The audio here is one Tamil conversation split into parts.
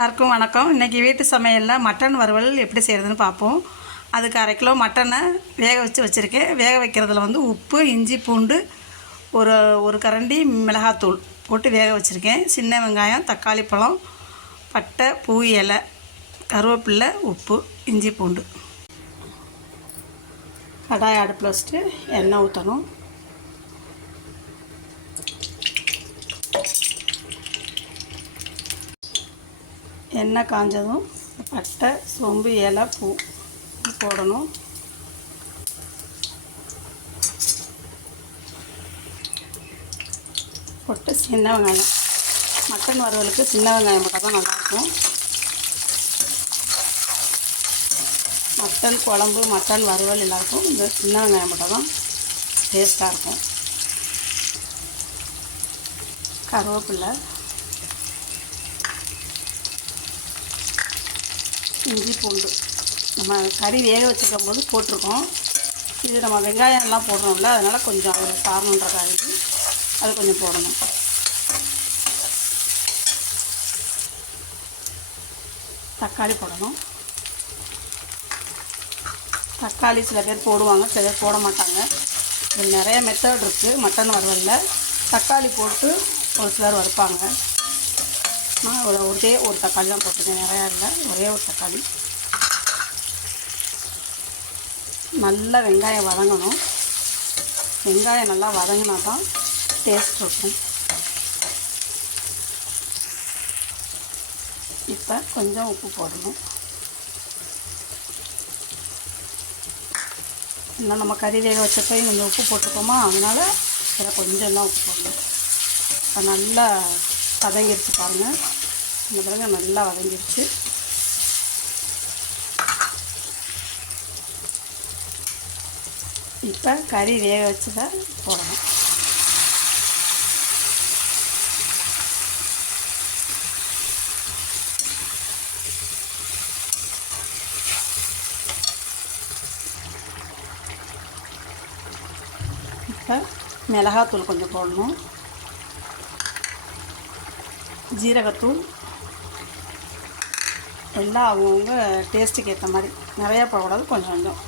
எல்லாருக்கும் வணக்கம். இன்றைக்கி வீட்டு சமையலில் மட்டன் வறுவல் எப்படி செய்கிறதுன்னு பார்ப்போம். அதுக்கு 1/2 கிலோ மட்டனை வேக வச்சுருக்கேன். வேக வைக்கிறதுல உப்பு, இஞ்சி, பூண்டு, ஒரு கரண்டி மிளகாத்தூள் போட்டு வேக வச்சுருக்கேன். சின்ன வெங்காயம், தக்காளி பழம், பட்டை, பூ இலை, கருவேப்பிலை, உப்பு, இஞ்சி, பூண்டு. கடாய் அடுப்பில் வச்சுட்டு எண்ணெய் ஊற்றணும். எண்ணெய் காஞ்சதும் பட்டை, சோம்பு, இலை, பூ போடணும். போட்டு சின்ன வெங்காயம், மட்டன் வறுவலுக்கு சின்ன வெங்காயம் போட்டால் தான் நல்லாயிருக்கும். மட்டன் குழம்பு, மட்டன் வறுவல் எல்லாருக்கும் இந்த சின்ன வெங்காயம் போட்டால் தான் டேஸ்ட்டாக இருக்கும். கருவேப்பிலை, இஞ்சி, பூண்டு நம்ம கறி வேக வச்சுக்கும் போது போட்டிருக்கோம். இது நம்ம வெங்காயம் எல்லாம் போடுறோம்ல, அதனால் கொஞ்சம் ஒரு காரணுன்றக்காக அது கொஞ்சம் போடணும். தக்காளி போடணும். தக்காளி சில பேர் போடுவாங்க, சில பேர் போட மாட்டாங்க. இது நிறைய மெத்தட் இருக்குது மட்டன் வறுவலில். தக்காளி போட்டு ஒரு சிலர் வறுப்பாங்க. நான் ஒரு தக்காளி தான் போட்டிருக்கேன், நிறையா இல்லை, ஒரே ஒரு தக்காளி. நல்லா வெங்காயம் வதங்கணும். வெங்காயம் நல்லா வதங்கினா தான் டேஸ்ட் இருக்கும். இப்போ கொஞ்சம் உப்பு போடணும். இன்னும் நம்ம கறி வேக வச்சப்போ கொஞ்சம் உப்பு போட்டுக்கோமா, அதனால் இதில் கொஞ்சம் தான் உப்பு போடணும். இப்போ நல்லா வதங்கிடுச்சு பாருங்கள். இந்த பாருங்க நல்லா வதங்கிடுச்சு. இப்போ கறி வேக வச்சதை போடணும். இப்போ மிளகாத்தூள் கொஞ்சம் போடணும். ஜீரகத்தூள் எல்லாம் அவங்கவுங்க டேஸ்ட்டுக்கு ஏற்ற மாதிரி, நிறையா போடக்கூடாது, கொஞ்சம் கொஞ்சம்.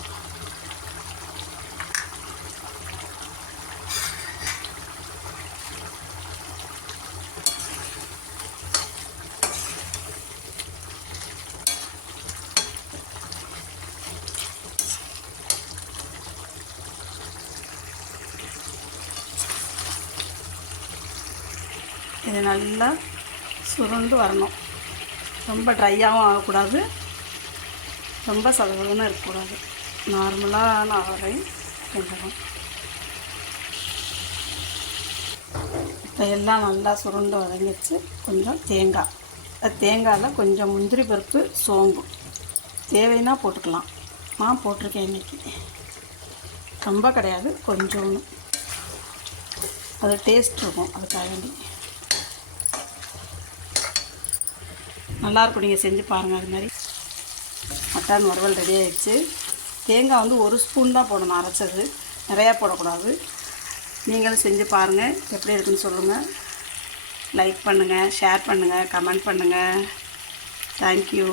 இது நல்லா சுருண்டு வரணும். ரொம்ப ட்ரையாகவும் ஆகக்கூடாது, ரொம்ப சதவீதமாக இருக்கக்கூடாது. நார்மலான ஆகலை கொஞ்சம். இப்போ எல்லாம் நல்லா சுருண்டு வதங்கிச்சு. கொஞ்சம் தேங்காயில் கொஞ்சம் முந்திரி பருப்பு, சோம்பு தேவைன்னா போட்டுக்கலாம். நான் போட்டிருக்கேன் இன்றைக்கி, ரொம்ப கிடையாது, கொஞ்சோன்னு. அது டேஸ்ட் இருக்கும், அதுக்காக வேண்டி நல்லாயிருக்கும். நீங்கள் செஞ்சு பாருங்கள். அது மாதிரி மட்டன் வறுவல் ரெடி ஆகிடுச்சு. தேங்காய் 1 ஸ்பூன் தான் போடணும், அரைச்சது, நிறையா போடக்கூடாது. நீங்களும் செஞ்சு பாருங்கள், எப்படி இருக்குன்னு சொல்லுங்கள். லைக் பண்ணுங்கள், ஷேர் பண்ணுங்கள், கமெண்ட் பண்ணுங்கள். தேங்க்யூ.